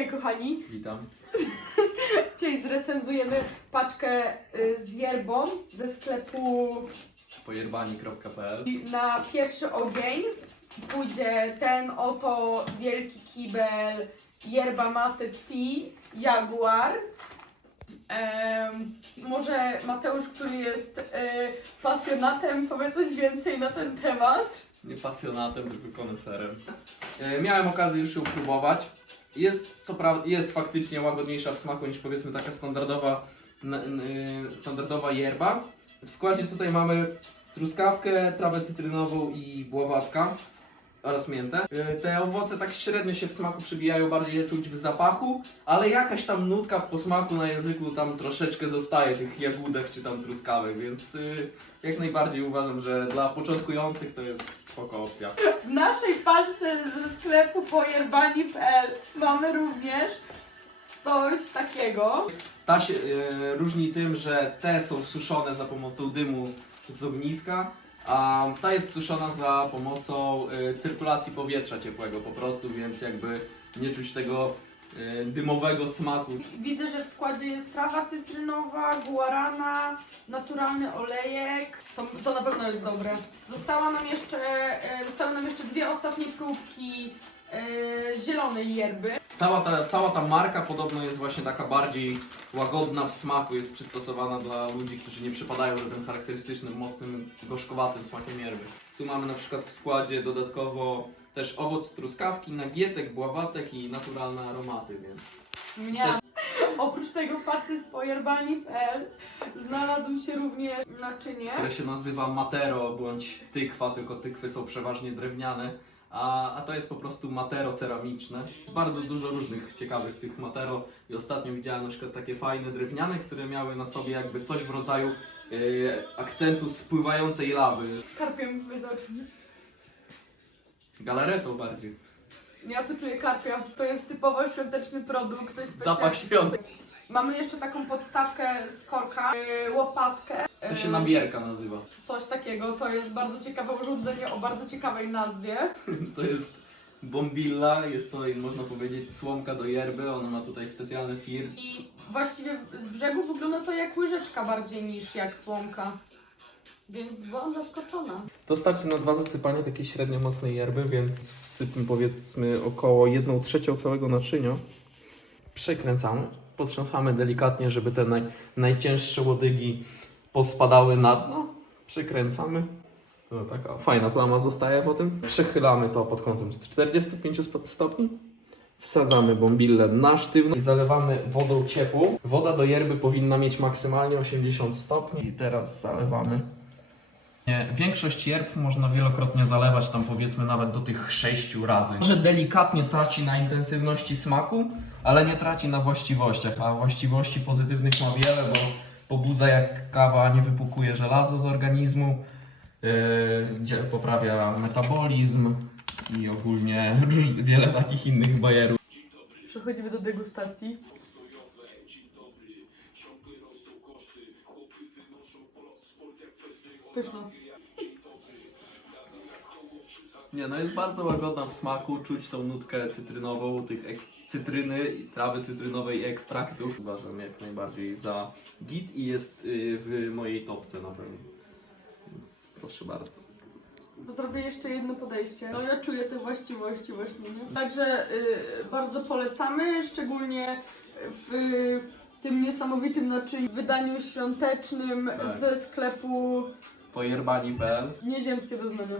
Hej kochani, Witam. dzisiaj zrecenzujemy paczkę y, z yerbą ze sklepu Pojerbani.pl na pierwszy ogień. Pójdzie ten oto wielki kibel yerba mate tea Jaguar. Em, może Mateusz, który jest y, pasjonatem, powie coś więcej na ten temat. Nie pasjonatem, tylko koneserem. E, Miałem okazję już ją próbować. Jest, co prawda, jest faktycznie łagodniejsza w smaku niż powiedzmy taka standardowa, n, n, y, standardowa yerba. W składzie tutaj mamy truskawkę, trawę cytrynową i bławatka oraz miętę. E, Te owoce tak średnio się w smaku przybijają, bardziej je czuć w zapachu, ale jakaś tam nutka w posmaku na języku tam troszeczkę zostaje tych jagódek czy tam truskawek, więc y, jak najbardziej uważam, że dla początkujących to jest spoko opcja. W naszej paczce ze sklepu pojerbani.pl mamy również coś takiego. Ta się e, różni tym, że te są suszone za pomocą dymu z ogniska, a ta jest suszona za pomocą e, cyrkulacji powietrza ciepłego po prostu, więc jakby nie czuć tego e, dymowego smaku. Widzę, że w składzie jest trawa cytrynowa, guarana, naturalny olejek. To, to na pewno jest dobre. Została nam jeszcze, e, zostały nam jeszcze dwie ostatnie próbki e, zielonej yerby. Cała ta, cała ta marka podobno jest właśnie taka bardziej łagodna w smaku, jest przystosowana dla ludzi, którzy nie przypadają za tym charakterystycznym, mocnym, gorzkowatym smakiem yerby. Tu mamy na przykład w składzie dodatkowo też owoc truskawki, nagietek, bławatek i naturalne aromaty, więc Mnie. Oprócz tego w paczce z pojerbani.pl znalazł się również naczynie. które się nazywa matero bądź tykwa, tylko tykwy są przeważnie drewniane, a, a to jest po prostu matero ceramiczne. Bardzo dużo różnych ciekawych tych matero i ostatnio widziałem na przykład takie fajne drewniane, które miały na sobie jakby coś w rodzaju e, akcentu spływającej lawy. Karpiem wyzorki. Galaretą bardziej. Ja tu czuję karpia. To jest typowo świąteczny produkt. To jest Zapach świąt. Mamy jeszcze taką podstawkę z korka, yy, łopatkę. To się yy, nabierka nazywa. Takiego, to jest bardzo ciekawe urządzenie o bardzo ciekawej nazwie. To jest bombilla, jest to można powiedzieć słomka do yerby, ona ma tutaj specjalny fir. I właściwie z brzegu wygląda to jak łyżeczka bardziej niż jak słomka. Więc byłam zaskoczona. To starczy na dwa zasypania takiej średnio mocnej yerby, więc wsypmy powiedzmy około 1 trzecią całego naczynia. Przekręcamy, potrząsamy delikatnie, żeby te naj, najcięższe łodygi pospadały na dno. Przykręcamy. No, taka fajna plama zostaje po tym. Przechylamy to pod kątem z 45 sp- stopni. Wsadzamy bombillę na sztywno i zalewamy wodą ciepłą. Woda do yerby powinna mieć maksymalnie 80 stopni. I teraz zalewamy Większość yerb można wielokrotnie zalewać, tam powiedzmy nawet do tych 6 razy. Może delikatnie traci na intensywności smaku, ale nie traci na właściwościach, a właściwości pozytywnych ma wiele, bo pobudza jak kawa, nie wypukuje żelazo z organizmu, yy, gdzie poprawia metabolizm i ogólnie wiele takich innych bajerów. Przechodzimy do degustacji. Pyszna. Nie, no jest bardzo łagodna w smaku, czuć tą nutkę cytrynową, tych eks- cytryny, i trawy cytrynowej i ekstraktów. Uważam jak najbardziej za git i jest y, w mojej topce na pewno. Więc proszę bardzo. Zrobię jeszcze jedno podejście. No ja czuję te właściwości właśnie, nie? Także y, bardzo polecamy, szczególnie w tym niesamowitym naczyniu wydaniu świątecznym Tak. ze sklepu Pojerbani.pl Nieziemskie Doznania.